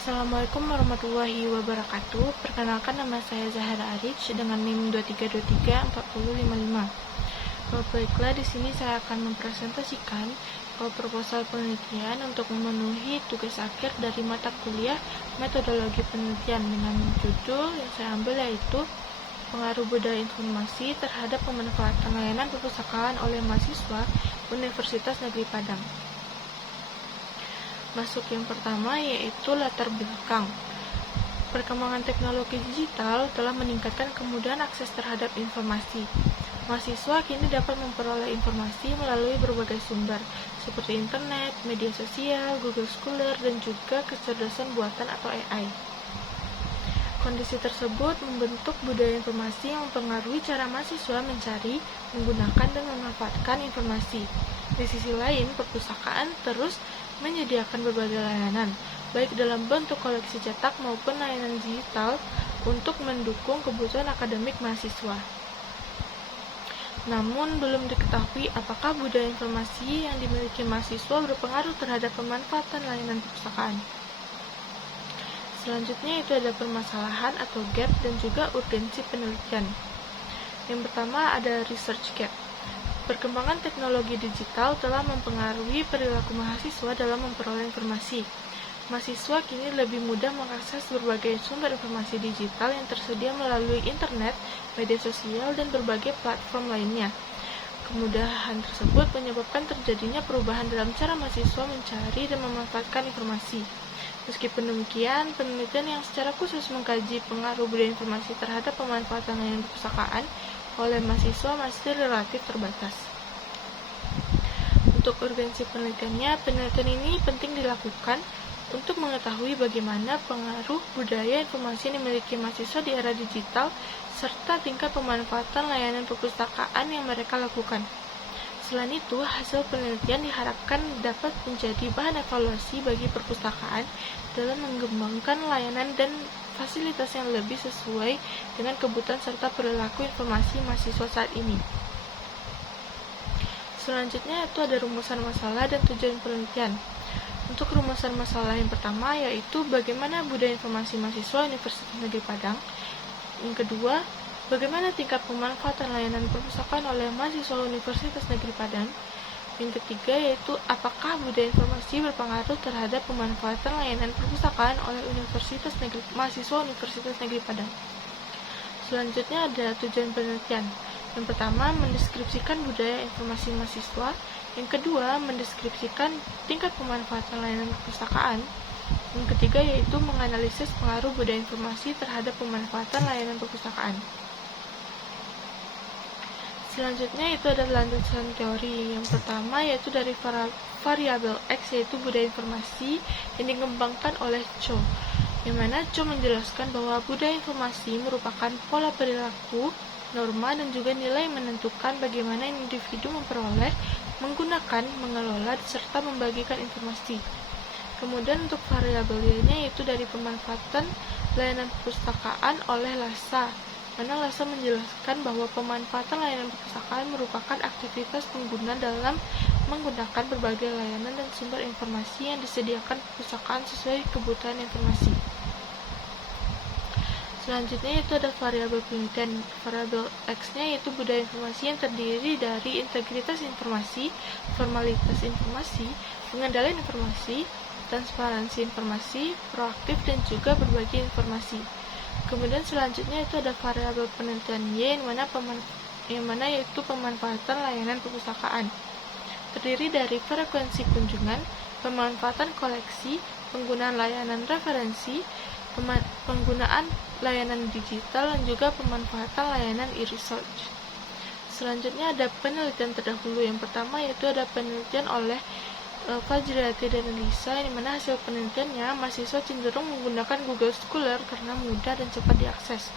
Assalamualaikum warahmatullahi wabarakatuh. Perkenalkan, nama saya Zahra Arij dengan NIM 23234055. Baiklah, di sini saya akan mempresentasikan proposal penelitian untuk memenuhi tugas akhir dari mata kuliah metodologi penelitian dengan judul yang saya ambil yaitu pengaruh budaya informasi terhadap pemanfaatan layanan perpustakaan oleh mahasiswa Universitas Negeri Padang. Masuk yang pertama yaitu latar belakang. Perkembangan teknologi digital telah meningkatkan kemudahan akses terhadap informasi. Mahasiswa kini dapat memperoleh informasi melalui berbagai sumber, seperti internet, media sosial, Google Scholar, dan juga kecerdasan buatan atau AI. Kondisi tersebut membentuk budaya informasi yang mempengaruhi cara mahasiswa mencari, menggunakan, dan memanfaatkan informasi. Di sisi lain, perpustakaan terus menyediakan berbagai layanan, baik dalam bentuk koleksi cetak maupun layanan digital untuk mendukung kebutuhan akademik mahasiswa. Namun, belum diketahui apakah budaya informasi yang dimiliki mahasiswa berpengaruh terhadap pemanfaatan layanan perpustakaan. Selanjutnya itu ada permasalahan atau gap dan juga urgensi penelitian. Yang pertama ada research gap. Perkembangan teknologi digital telah mempengaruhi perilaku mahasiswa dalam memperoleh informasi. Mahasiswa kini lebih mudah mengakses berbagai sumber informasi digital yang tersedia melalui internet, media sosial, dan berbagai platform lainnya. Kemudahan tersebut menyebabkan terjadinya perubahan dalam cara mahasiswa mencari dan memanfaatkan informasi. Meskipun demikian, penelitian yang secara khusus mengkaji pengaruh budaya informasi terhadap pemanfaatan layanan perpustakaan oleh mahasiswa masih relatif terbatas. Untuk urgensi penelitiannya, penelitian ini penting dilakukan untuk mengetahui bagaimana pengaruh budaya informasi yang dimiliki mahasiswa di era digital serta tingkat pemanfaatan layanan perpustakaan yang mereka lakukan. Selain itu, hasil penelitian diharapkan dapat menjadi bahan evaluasi bagi perpustakaan dalam mengembangkan layanan dan fasilitas yang lebih sesuai dengan kebutuhan serta perilaku informasi mahasiswa saat ini. Selanjutnya itu ada rumusan masalah dan tujuan penelitian. Untuk rumusan masalah yang pertama yaitu bagaimana budaya informasi mahasiswa Universitas Negeri Padang. Yang kedua, bagaimana tingkat pemanfaatan layanan perpustakaan oleh mahasiswa Universitas Negeri Padang. Yang ketiga yaitu apakah budaya informasi berpengaruh terhadap pemanfaatan layanan perpustakaan oleh mahasiswa Universitas Negeri Padang. Selanjutnya ada tujuan penelitian. Yang pertama, mendeskripsikan budaya informasi mahasiswa. Yang kedua, mendeskripsikan tingkat pemanfaatan layanan perpustakaan. Yang ketiga yaitu menganalisis pengaruh budaya informasi terhadap pemanfaatan layanan perpustakaan. Selanjutnya itu ada lanjutan teori. Yang pertama yaitu dari variabel X yaitu budaya informasi yang dikembangkan oleh Cho. Yang mana Cho menjelaskan bahwa budaya informasi merupakan pola perilaku, norma, dan juga nilai yang menentukan bagaimana individu memperoleh, menggunakan, mengelola, serta membagikan informasi. Kemudian untuk variabel Y-nya yaitu dari pemanfaatan layanan perpustakaan oleh Lhasa, mana Lhasa menjelaskan bahwa pemanfaatan layanan perpustakaan merupakan aktivitas pengguna dalam menggunakan berbagai layanan dan sumber informasi yang disediakan perpustakaan sesuai kebutuhan informasi. Selanjutnya itu ada variabel penelitian. Variabel X-nya yaitu budaya informasi yang terdiri dari integritas informasi, formalitas informasi, pengendalian informasi, transparansi informasi, proaktif, dan juga berbagi informasi. Kemudian selanjutnya itu ada variabel penelitian Y yang mana yaitu pemanfaatan layanan perpustakaan. Terdiri dari frekuensi kunjungan, pemanfaatan koleksi, penggunaan layanan referensi, penggunaan layanan digital, dan juga pemanfaatan layanan e-research. Selanjutnya ada penelitian terdahulu. Yang pertama yaitu ada penelitian oleh Fajriati dan Elisa, yang mana hasil penelitiannya mahasiswa cenderung menggunakan Google Scholar karena mudah dan cepat diakses.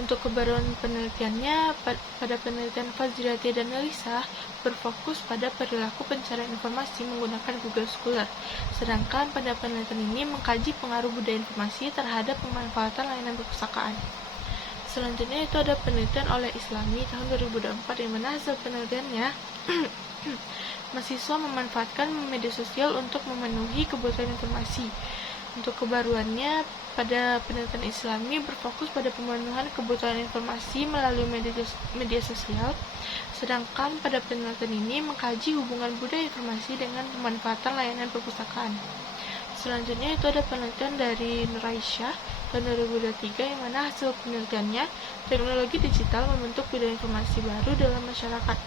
Untuk kebaruan penelitiannya, pada penelitian Fajriati dan Elisa berfokus pada perilaku pencarian informasi menggunakan Google Scholar, sedangkan pada penelitian ini mengkaji pengaruh budaya informasi terhadap pemanfaatan layanan perpustakaan. Selanjutnya itu ada penelitian oleh Islami tahun 2004, yang mana hasil penelitiannya mahasiswa memanfaatkan media sosial untuk memenuhi kebutuhan informasi. Untuk kebaruannya, pada penelitian Islami berfokus pada pemenuhan kebutuhan informasi melalui media sosial, sedangkan pada penelitian ini mengkaji hubungan budaya informasi dengan pemanfaatan layanan perpustakaan. Selanjutnya itu ada penelitian dari Nur Aisyah tahun 2023 yang mana hasil penelitiannya teknologi digital membentuk budaya informasi baru dalam masyarakat.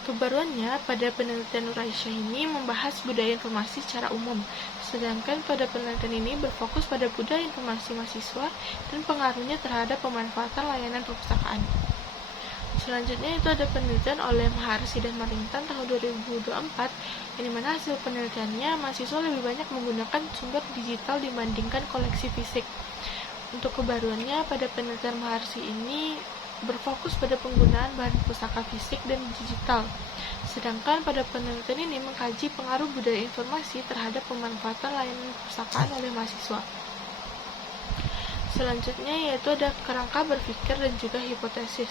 Kebaruannya, pada penelitian Nur Aisyah ini membahas budaya informasi secara umum, sedangkan pada penelitian ini berfokus pada budaya informasi mahasiswa dan pengaruhnya terhadap pemanfaatan layanan perpustakaan. Selanjutnya itu ada penelitian oleh Maharsi dan Marintan tahun 2024, yang dimana hasil penelitiannya mahasiswa lebih banyak menggunakan sumber digital dibandingkan koleksi fisik. Untuk kebaruannya, pada penelitian Maharsi ini berfokus pada penggunaan bahan pustaka fisik dan digital, sedangkan pada penelitian ini mengkaji pengaruh budaya informasi terhadap pemanfaatan layanan perpustakaan oleh mahasiswa. Selanjutnya yaitu ada kerangka berpikir dan juga hipotesis.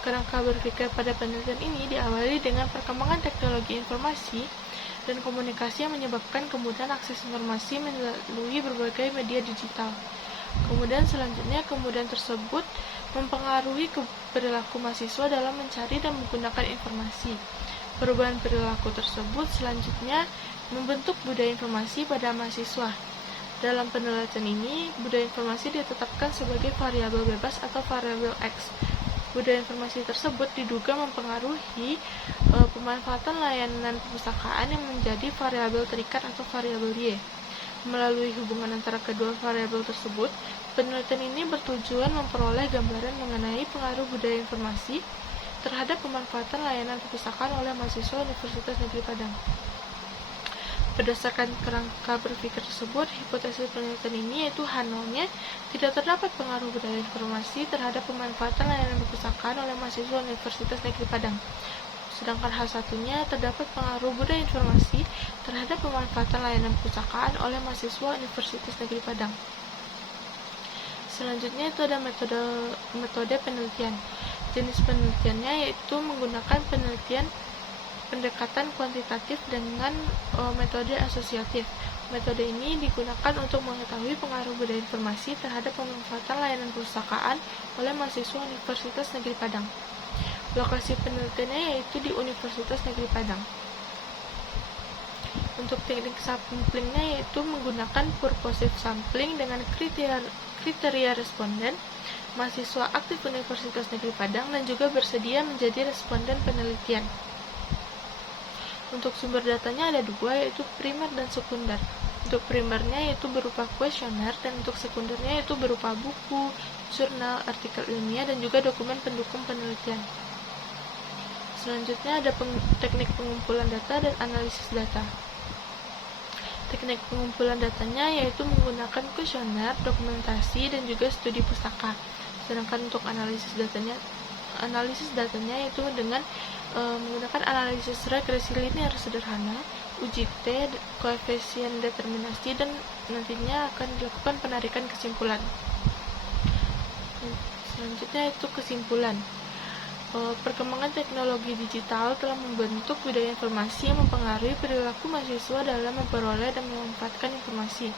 Kerangka berpikir pada penelitian ini diawali dengan perkembangan teknologi informasi dan komunikasi yang menyebabkan kemudahan akses informasi melalui berbagai media digital. Kemudian selanjutnya, kemudahan tersebut mempengaruhi perilaku mahasiswa dalam mencari dan menggunakan informasi. Perubahan perilaku tersebut selanjutnya membentuk budaya informasi pada mahasiswa. Dalam penelitian ini, budaya informasi ditetapkan sebagai variabel bebas atau variabel X. Budaya informasi tersebut diduga mempengaruhi pemanfaatan layanan perpustakaan yang menjadi variabel terikat atau variabel Y. Melalui hubungan antara kedua variabel tersebut, penelitian ini bertujuan memperoleh gambaran mengenai pengaruh budaya informasi terhadap pemanfaatan layanan perpustakaan oleh mahasiswa Universitas Negeri Padang. Berdasarkan kerangka berpikir tersebut, hipotesis penelitian ini yaitu H0-nya tidak terdapat pengaruh budaya informasi terhadap pemanfaatan layanan perpustakaan oleh mahasiswa Universitas Negeri Padang. Sedangkan H1-nya terdapat pengaruh budaya informasi terhadap pemanfaatan layanan perpustakaan oleh mahasiswa Universitas Negeri Padang. Selanjutnya itu ada metode penelitian. Jenis penelitiannya yaitu menggunakan penelitian pendekatan kuantitatif dengan metode asosiatif. Metode ini digunakan untuk mengetahui pengaruh budaya informasi terhadap pemanfaatan layanan perpustakaan oleh mahasiswa Universitas Negeri Padang. Lokasi penelitiannya yaitu di Universitas Negeri Padang. Untuk teknik samplingnya yaitu menggunakan purposive sampling dengan kriteria responden, mahasiswa aktif Universitas Negeri Padang dan juga bersedia menjadi responden penelitian. Untuk sumber datanya ada dua, yaitu primer dan sekunder. Untuk primernya yaitu berupa kuesioner dan untuk sekundernya yaitu berupa buku, jurnal, artikel ilmiah, dan juga dokumen pendukung penelitian. Selanjutnya ada teknik pengumpulan data dan analisis data. Teknik pengumpulan datanya yaitu menggunakan kuesioner, dokumentasi, dan juga studi pustaka. Sedangkan untuk analisis datanya yaitu dengan menggunakan analisis regresi linear sederhana, uji T, koefisien determinasi, dan nantinya akan dilakukan penarikan kesimpulan. Selanjutnya itu kesimpulan. Perkembangan teknologi digital telah membentuk budaya informasi yang mempengaruhi perilaku mahasiswa dalam memperoleh dan memanfaatkan informasi.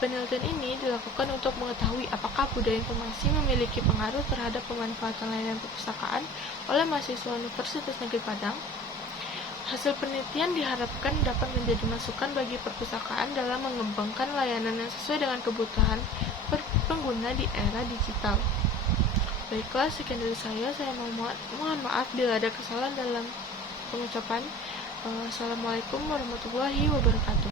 Penelitian ini dilakukan untuk mengetahui apakah budaya informasi memiliki pengaruh terhadap pemanfaatan layanan perpustakaan oleh mahasiswa Universitas Negeri Padang. Hasil penelitian diharapkan dapat menjadi masukan bagi perpustakaan dalam mengembangkan layanan yang sesuai dengan kebutuhan pengguna di era digital. Baiklah, sekian dari saya mohon maaf bila ada kesalahan dalam pengucapan. Assalamualaikum warahmatullahi wabarakatuh.